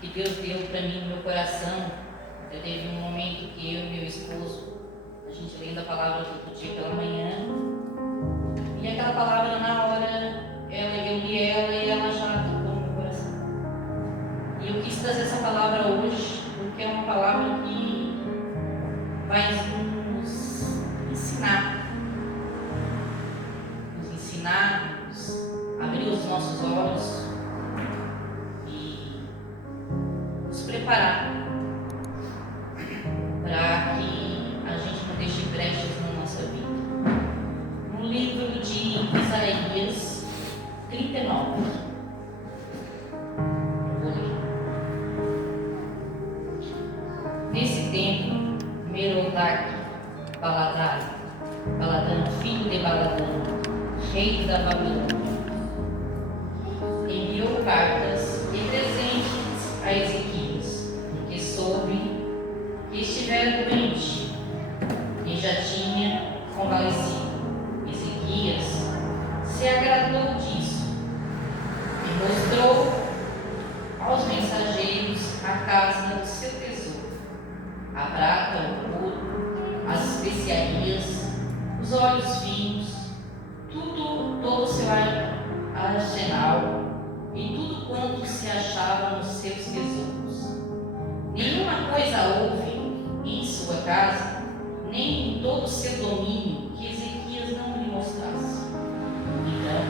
que Deus deu para mim no meu coração. Eu teve um momento que eu e meu esposo, a gente lendo a palavra todo dia pela manhã, e aquela palavra na hora, eu li ela e ela já tocou no meu coração. E eu quis trazer essa palavra hoje, porque é uma palavra que vai nos ensinar, nos abrir os nossos olhos e nos preparar para que a gente não deixe brechas na nossa vida. No livro de Isaías 39, eu vou ler. Nesse tempo, Baladã, filho de Baladã, rei da Babilônia, enviou cartas e presentes a Ezequias, porque soube que estivera doente e já tinha convalescido. Ezequias se agradou disso e mostrou aos mensageiros a casa do seu tesouro, a prata, o ouro, as especiarias, os óleos finos, todo o seu arsenal e tudo quanto se achava nos seus tesouros. Nenhuma coisa houve em sua casa, nem em todo o seu domínio, que Ezequias não lhe mostrasse. Então,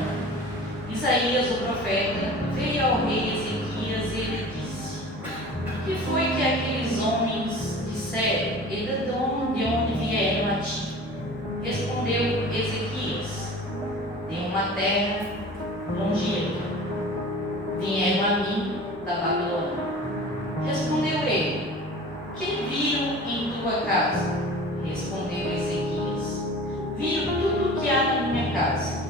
Isaías, o profeta, veio ao rei Ezequias e ele disse: que foi que aqueles homens disseram, e de onde vieram a ti? Respondeu Ezequias: de uma terra longínqua, vieram a mim da Babilônia. Respondeu ele: quem viram em tua casa? Respondeu Ezequias: viram tudo que há na minha casa.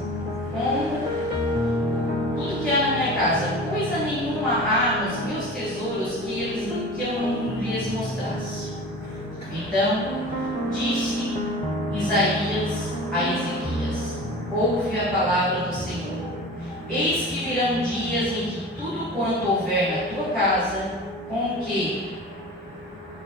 Tudo que há na minha casa, coisa nenhuma há nos meus tesouros que eu não lhes mostrasse. Então disse Isaías a Ezequias: ouve a palavra do Senhor. Eis que virão dias em que tudo quanto houver na tua casa, com que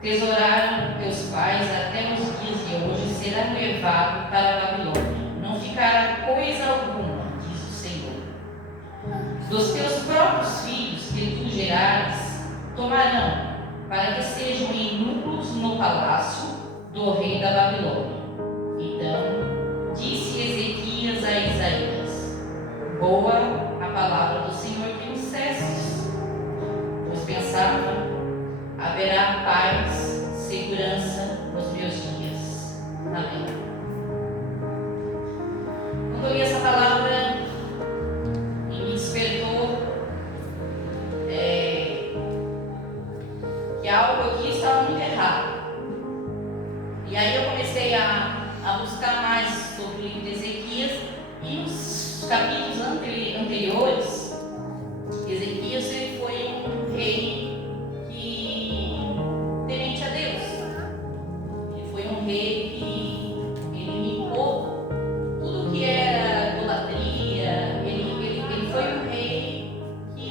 tesouraram teus pais até os dias de hoje, será levado para a Babilônia. Não ficará coisa alguma, diz o Senhor. Dos teus próprios filhos que tu gerares, tomarão, para que sejam eunucos no palácio do rei da Babilônia. Então disse Ezequias a Isaías: boa a palavra do Senhor que me dissestes. Pois pensava: haverá paz, segurança nos meus dias. Amém. Quando eu li essa palavra e me despertou que algo aqui estava muito errado. E aí eu comecei a buscar mais sobre o livro de Ezequias, e nos capítulos anteriores, Ezequias ele foi um rei temente a Deus. Ele foi um rei que ele limpou tudo que era idolatria. Ele foi um rei que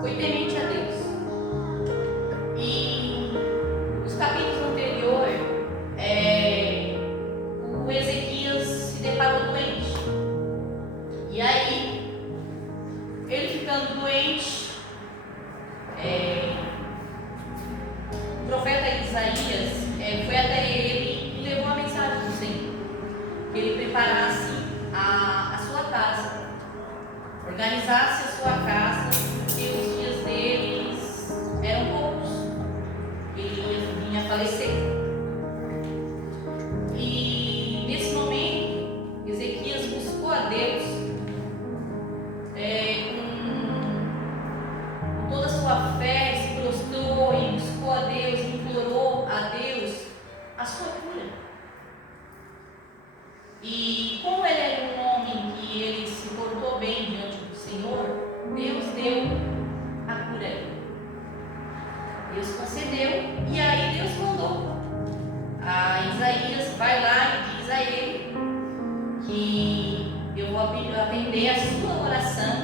foi temente a Deus. E nos capítulos anteriores, o Ezequias se deparou doente. E aí, ele ficando doente, o profeta Isaías foi até ele e levou a mensagem do Senhor: que ele preparasse a sua casa, organizasse a sua casa, porque os dias deles eram poucos, ele vinha a falecer. E nesse momento, Ezequias buscou a Deus com toda a sua fé, se prostrou e buscou a Deus, implorou a Deus a sua cura. E como ele era um homem que ele se portou bem diante do Senhor, Deus deu a cura a ele. Deus concedeu, e aí Deus mandou a Isaías: vai lá e diz a ele que eu vou atender a sua oração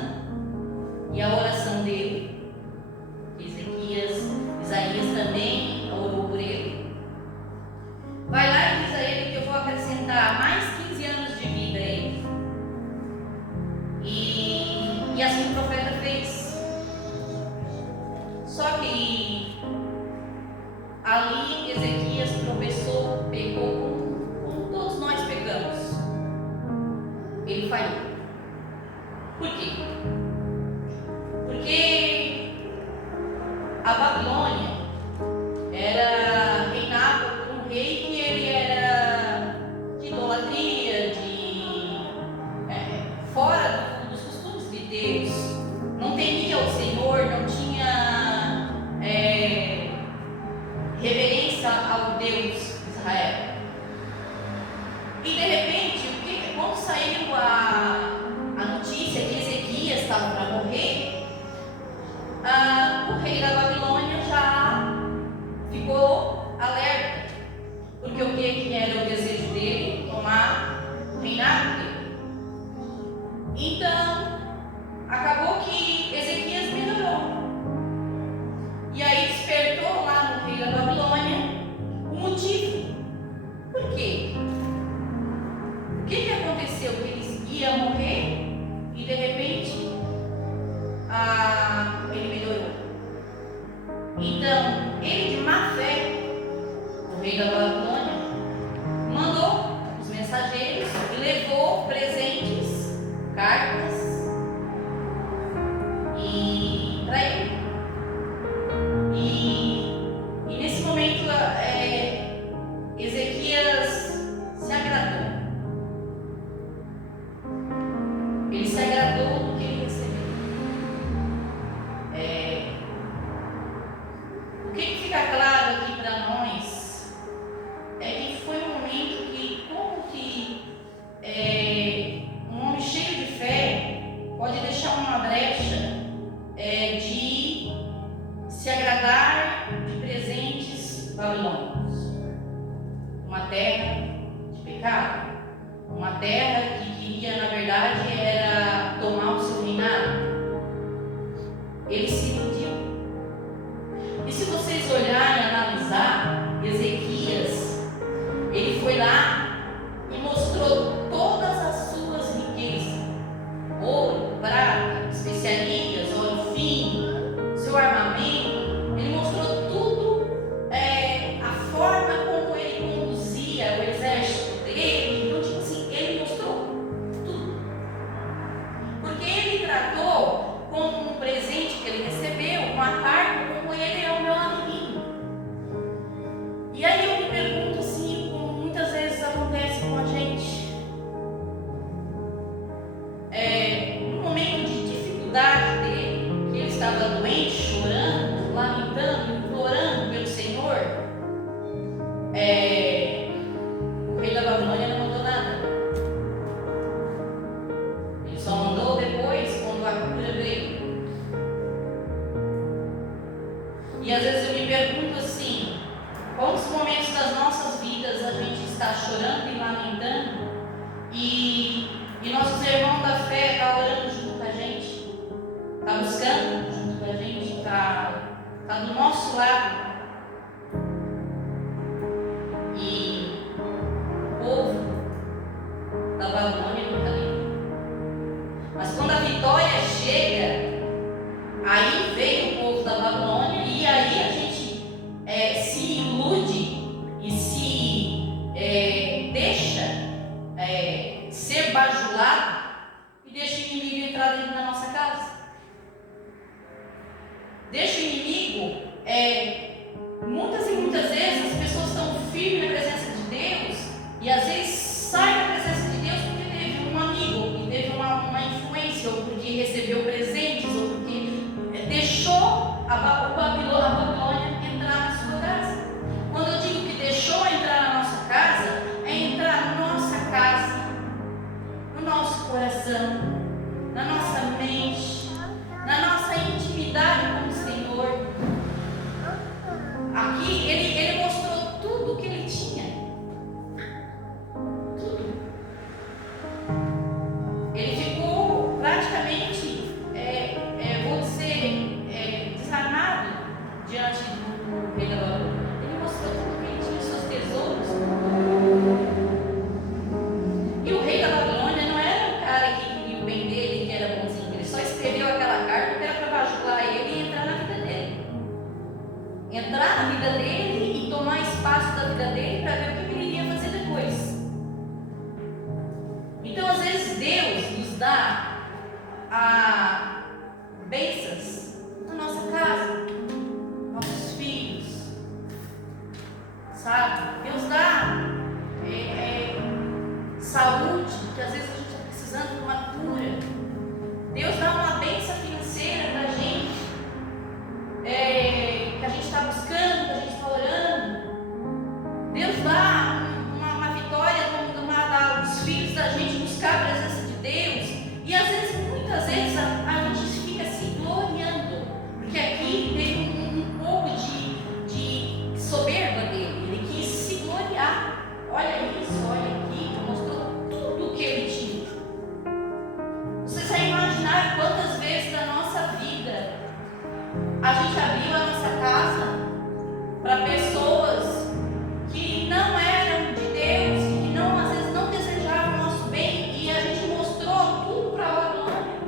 e a oração dele, que rei da Babilônia já ficou alerta, porque o que era o desejo dele? Tomar o reinado dele. Então, acabou que Ezequias melhorou. E aí despertou lá no rei da Babilônia o motivo. Por quê? O que aconteceu? Que ele ia morrer e de repente ele melhorou. Então, ele de má fé, o rei da Babilônia, mandou os mensageiros e levou presentes, cartas para ele. E nesse momento Ezequias se agradou. Ele se agradou do que ele recebeu. O que fica claro aqui para nós é que foi um momento que, como que um homem cheio de fé pode deixar uma brecha de se agradar de presentes babilônicos. Uma terra de pecado, uma terra que queria, na verdade, era tomar o seu reinado. Ele se iludiu. E se vocês olharem e analisar, Ezequias, ele foi lá e mostrou todas as suas riquezas: ouro, prata, especiarias, ouro fino, seu armamento. Ele mostrou tudo, a forma como ele conduzia o exército dele. Então, tipo assim, ele mostrou tudo. Porque ele tratou como um presente que ele recebeu, uma carta, como ele é o meu amiguinho. E aí eu me pergunto assim, como muitas vezes acontece com a gente. No momento de dificuldade dele, que ele estava doente, chorando, lamentando, implorando pelo Senhor, o rei da Babilônia não mandou nada. Ele só mandou depois, quando a cura veio. E às vezes eu me pergunto assim: quantos momentos das nossas vidas a gente está chorando e lamentando e nossos irmãos da fé estão orando junto com a gente, está buscando junto com a gente, está do nosso lado. E o povo da Babilônia não está ali. Mas quando a vitória chega, aí vem o povo da Babilônia e aí a gente se ilude e se deixa ser bajulado e deixa o inimigo entrar dentro da nossa casa. Deixa o inimigo, muitas e muitas vezes as pessoas estão firmes na presença de Deus e às vezes saem da presença de Deus porque teve um amigo, que teve uma influência, ou porque recebeu presentes, ou porque deixou a Babilônia entrar na sua casa. Quando eu digo que deixou entrar na nossa casa, é entrar na nossa casa, no nosso coração, na nossa mente, na nossa intimidade com o Senhor. Aqui ele mostrou tudo o que ele tinha. a gente abriu a nossa casa para pessoas que não eram de Deus, que não, às vezes não desejavam o nosso bem, e a gente mostrou tudo para a Babilônia.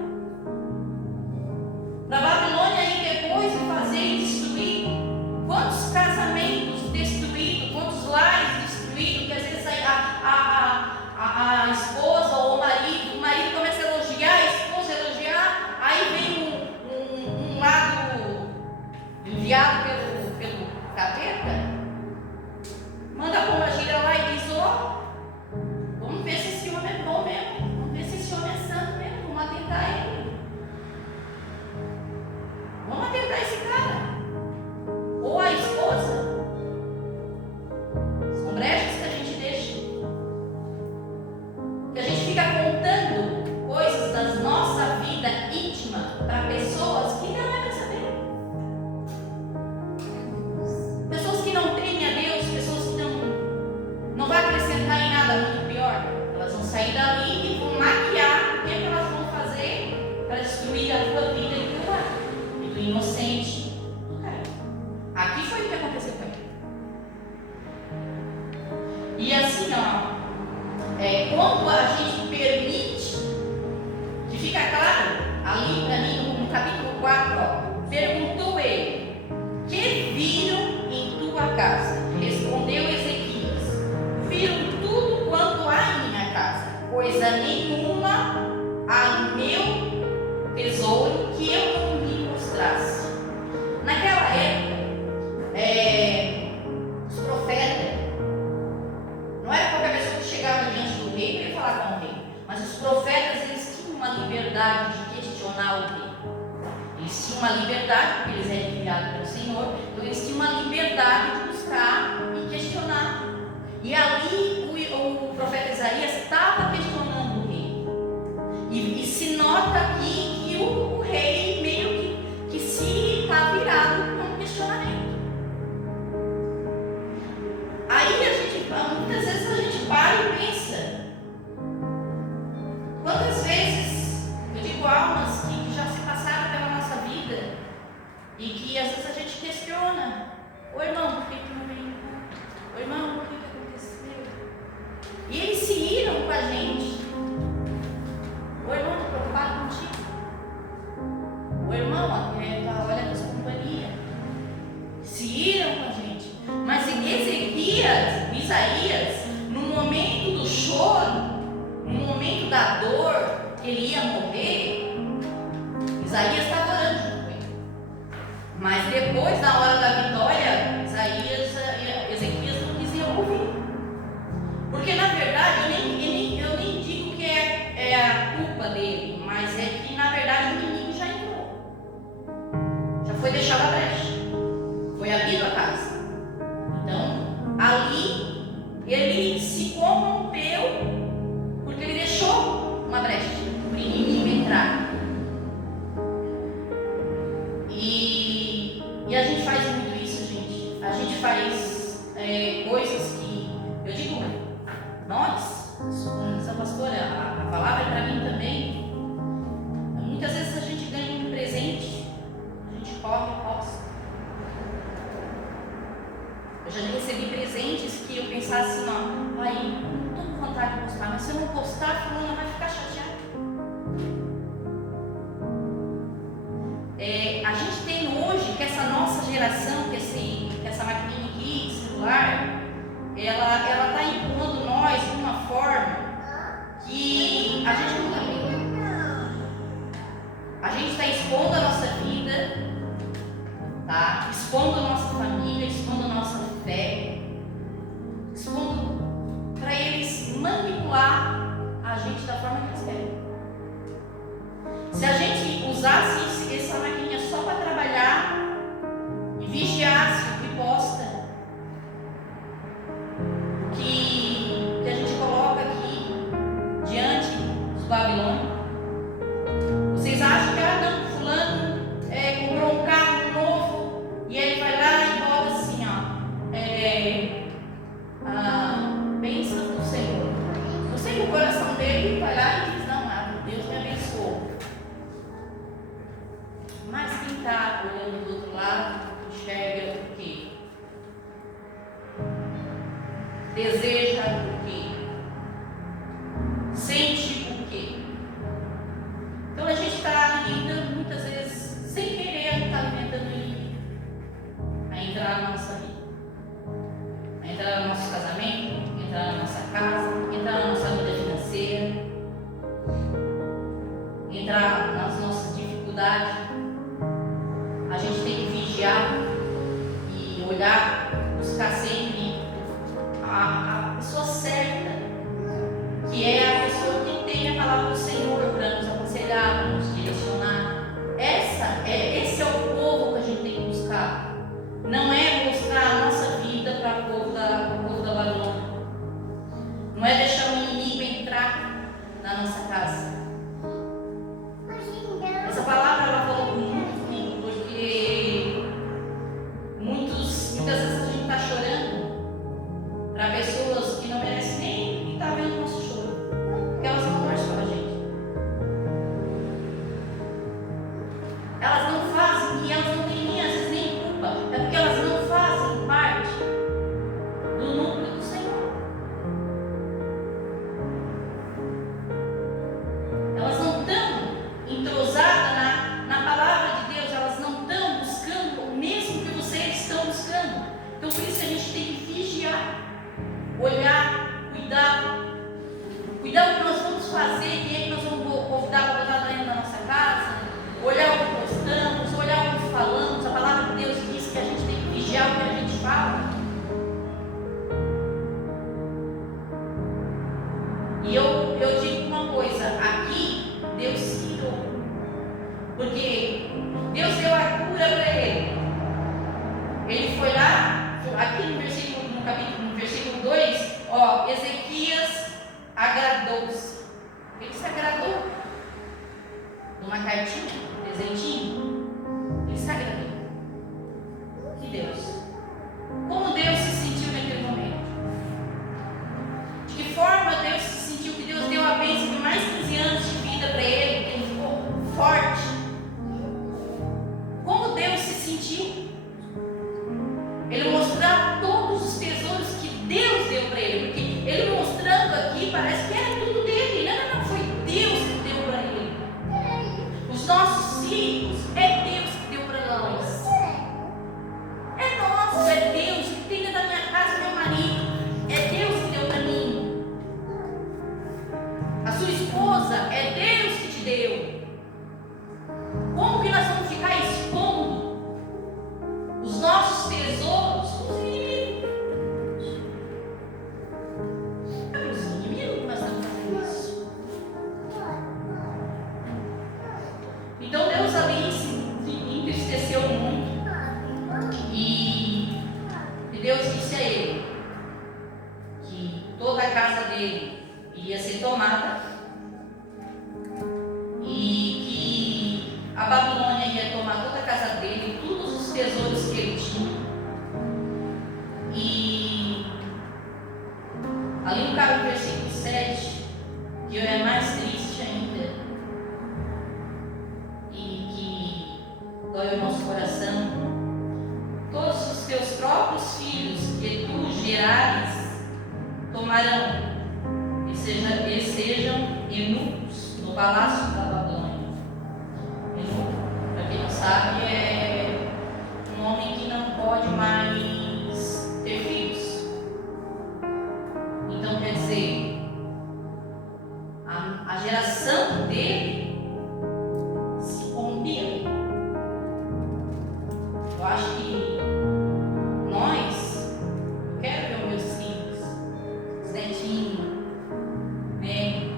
Para a Babilônia e depois de fazer e destruir. Quantos casamentos destruídos, quantos lares destruídos, que às vezes a esposa ou o marido começa a elogiar, a esposa elogiar, aí vem um lado enviado pelo capeta, manda a pomba gira lá e diz: ó, vamos ver se esse homem é bom mesmo, vamos ver se esse homem é santo mesmo, vamos atentar ele, vamos atentar esse cara. Ou a esposa. São brechas que a gente deixa, que a gente fica contando coisas da nossa vida íntima para pessoas que não é para saber, pessoas que não temem a Deus, pessoas que não vai acrescentar em nada, muito pior. Elas vão sair dali e vão maquiar o que elas vão fazer para destruir a tua vida e o teu lar, e do inocente. Aqui foi o que aconteceu com ele. E assim, ó, quando a gente permite, que fica claro ali para mim no capítulo 4, ó, perguntou ele: que viram em tua casa? Respondeu Ezequias: viram tudo quanto há em minha casa, coisa nenhuma há no meu tesouro que eu não lhe mostrasse. Naquela época, os profetas, não era qualquer pessoa que chegava diante do rei para ele falar com o rei, mas os profetas, eles tinham uma liberdade de questionar o rei. Eles tinham uma liberdade, porque eles eram enviados pelo Senhor, então eles tinham uma liberdade de buscar e questionar. E ali o profeta Isaías estava questionando o rei. E se nota aqui que o rei meio que se está virado com um questionamento. Aí muitas vezes a gente para e pensa: quantas vezes, eu digo almas que já se passaram pela nossa vida e que às vezes a gente questiona: ô irmão, por que não veio? Ô irmão, por que aconteceu? E eles se iram com a gente. Ô irmão, estou preocupado contigo. Ô irmão, olha a nossa companhia. Se iram com a gente. Mas Isaías, no momento do choro, no momento da dor, que ele ia morrer, Isaías estava orando junto com ele. Mas depois, na hora da vitória, Ezequias não quis ouvir. Porque na verdade, eu nem digo que é a culpa dele, mas é que na verdade o inimigo já entrou. Já foi deixada a brecha. Foi abrido a casa. Então, ali, ele se corrompeu, porque ele deixou uma brecha para o inimigo entrar. E a gente faz muito isso, gente. A gente faz coisas que, eu digo, nós, essa pastora, a palavra é para mim também. Muitas vezes a gente ganha um presente, a gente corre e posta. Eu já recebi presentes que eu pensava assim: ó, aí, não estou com vontade de postar, mas se eu não postar, a fulana vai ficar chateada. A gente tem hoje que essa nossa geração, que essa maquininha aqui, celular, ela está empurrando nós de uma forma que a gente não está bem. A gente está expondo a nossa vida, tá? Expondo a nossa família, expondo a nossa fé, expondo para eles manipular a gente da forma que eles querem. Se a gente usasse essa maquininha só para trabalhar e vigiasse o que posta, que a gente coloca aqui diante dos babilônios, vocês acham que não, fulano comprou um carro novo e ele vai lá buscar sempre a pessoa certa, que é a pessoa que tem a palavra do Senhor para nos aconselhar, para nos direcionar. Esse é o povo que a gente tem que buscar. Não é mostrar a nossa vida para o povo da Babilônia. Não é deixar o inimigo entrar na nossa casa. Essa palavra ela falou muito, porque muitas vezes a gente está chorando para pessoas que não merecem nem estar vendo o nosso choro, porque elas não torcem para a gente. Elas não fazem, e elas não têm nem, às vezes, nem culpa, é porque elas não fazem parte do núcleo do Senhor. Elas não estão entrosadas na palavra de Deus, elas não estão buscando o mesmo que vocês estão buscando. Então por isso a gente tem que vigiar, olhar, cuidar o que nós vamos fazer, quem é que nós vamos convidar para botar dentro da nossa casa, olhar o que postamos, olhar o que falamos. A palavra de Deus diz que a gente tem que vigiar o que a gente fala. E eu digo uma coisa, aqui Deus se irou, porque Deus deu a cura para ele. Ele foi lá, aqui no versículo 2, Ezequias agradou-se. Ele se agradou. Numa cartinha, um presentinho, ele se agradou. E Deus? Como Deus se sentiu naquele momento? De que forma Deus se sentiu? Que Deus deu a bênção de mais 15 anos de vida para ele, que ele ficou forte. Como Deus se sentiu? Ele mostrava todos os tesouros que Deus deu para ele, porque ele mostrando aqui parece que era tudo dele. Não, foi Deus que deu para ele. Os nossos filhos é Deus que deu para nós. É nosso, é Deus que tem dentro da minha casa, meu marido. É Deus que deu para mim. A sua esposa é Deus que te deu. Como que nós vamos ficar expondo os nossos tesouros para os inimigos? É para os inimigos que nós estamos fazendo isso. Então Deus ali se entristeceu muito e Deus disse a ele que toda a casa dele iria ser tomada e que a Babilônia ia tomar toda a casa dele, todos os tesouros que ele tinha. E ali no versículo 7, que é mais triste ainda e que dói o nosso coração: todos os teus próprios filhos que tu gerares tomarão, e sejam eunucos no palácio da Babilônia. Eunuco, para quem não sabe, é um homem que não pode mais ter filhos. Então quer dizer, a geração dele se corrompia. Eu acho que eu quero ver os meus filhos, os netinhos, né?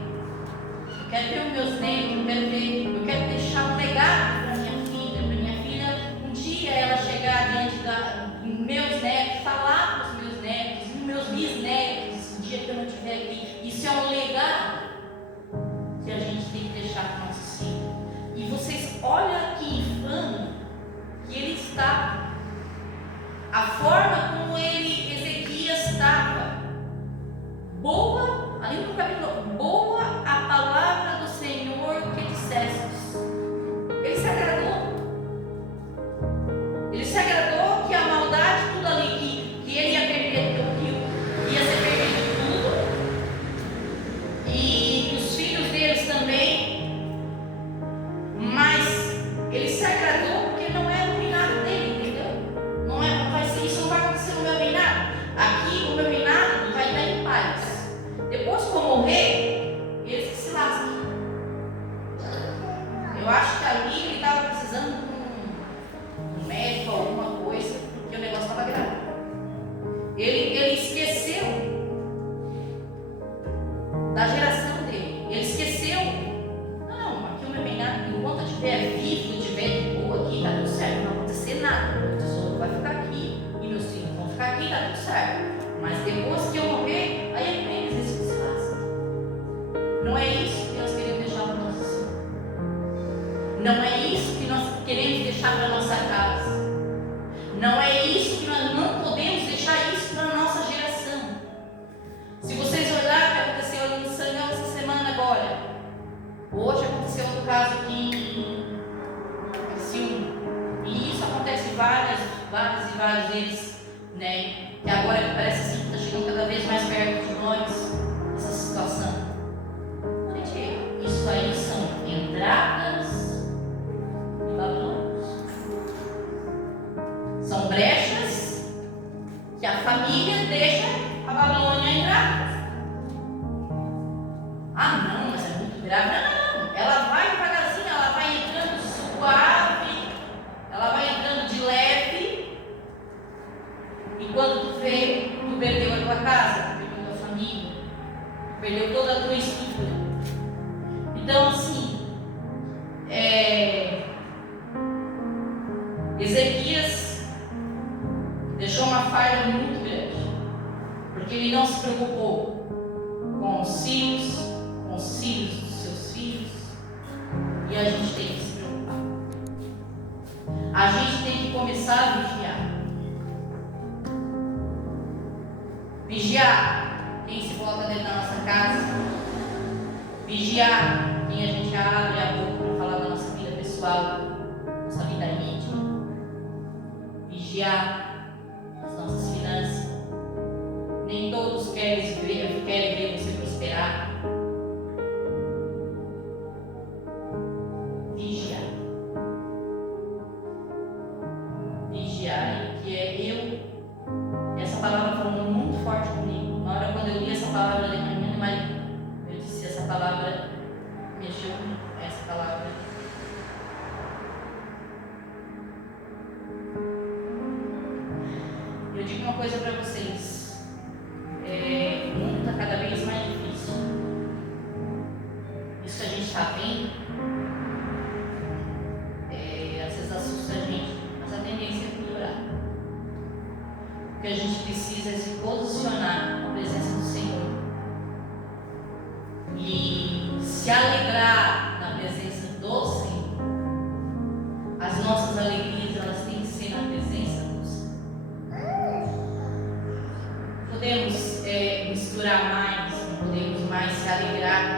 Eu quero ver os meus netos, eu quero deixar um legado para minha filha. Para minha filha, um dia ela chegar diante dos meus netos, falar para os meus netos, e meus bisnetos, um dia que eu não estiver aqui. Isso é um legado que a gente tem que deixar para nossos filhos. E vocês olham aqui, infame, que ele estava, a forma como Ezequias estava, boa, ali no capítulo, boa a palavra do Senhor que dissestes. Ele se agradou. Ele se agradou que a maldade, tudo ali, que ele ia perder tudo, ia ser perdido tudo, e os filhos deles também, mas ele se agradou porque não era o reinado dele, entendeu? Isso não vai certo. Mas depois que eu morrer, aí é com eles, isso que se faz. Não é isso que nós queremos deixar para nossa Senhora. Não é isso que nós queremos deixar para nossa casa. Não é isso que nós não podemos deixar isso para a nossa geração. Se vocês olharem o que aconteceu ali no Sangão essa semana agora, hoje aconteceu outro caso aqui em Criciúma. E isso acontece várias e várias vezes, né? Que agora parece assim que está chegando cada vez mais perto de nós, essa situação. Gente, isso aí são entradas de Babilônios. São brechas que a família deixa a Babilônia entrar. Ah não, mas é muito grave. Não. Ela vai devagarzinho, ela vai entrando suave, ela vai entrando de leve. E quando tu vê, tu perdeu a tua casa, tu perdeu a tua família, perdeu toda a tua estrutura. Então assim, Ezequias deixou uma falha muito grande, porque ele não se preocupou com os filhos dos seus filhos, e a gente tem que se preocupar. A gente tem que começar a vigiar. Vigiar quem se coloca dentro da nossa casa, vigiar quem a gente abre a boca para falar da nossa vida pessoal, nossa vida íntima, vigiar as nossas finanças. Nem todos querem ver você prosperar. Vigiar, que é eu. Essa palavra falou muito forte comigo. Na hora quando eu li essa palavra de manhã, eu disse: essa palavra mexeu comigo. Essa palavra. Eu digo uma coisa para vocês: o mundo está cada vez mais difícil. Isso que a gente está vendo, às vezes assusta a gente, mas a tendência é piorar. O que a gente precisa é se posicionar na presença do Senhor e se alegrar na presença do Senhor. As nossas alegrias, elas têm que ser na presença do Senhor. Podemos misturar mais, não podemos mais se alegrar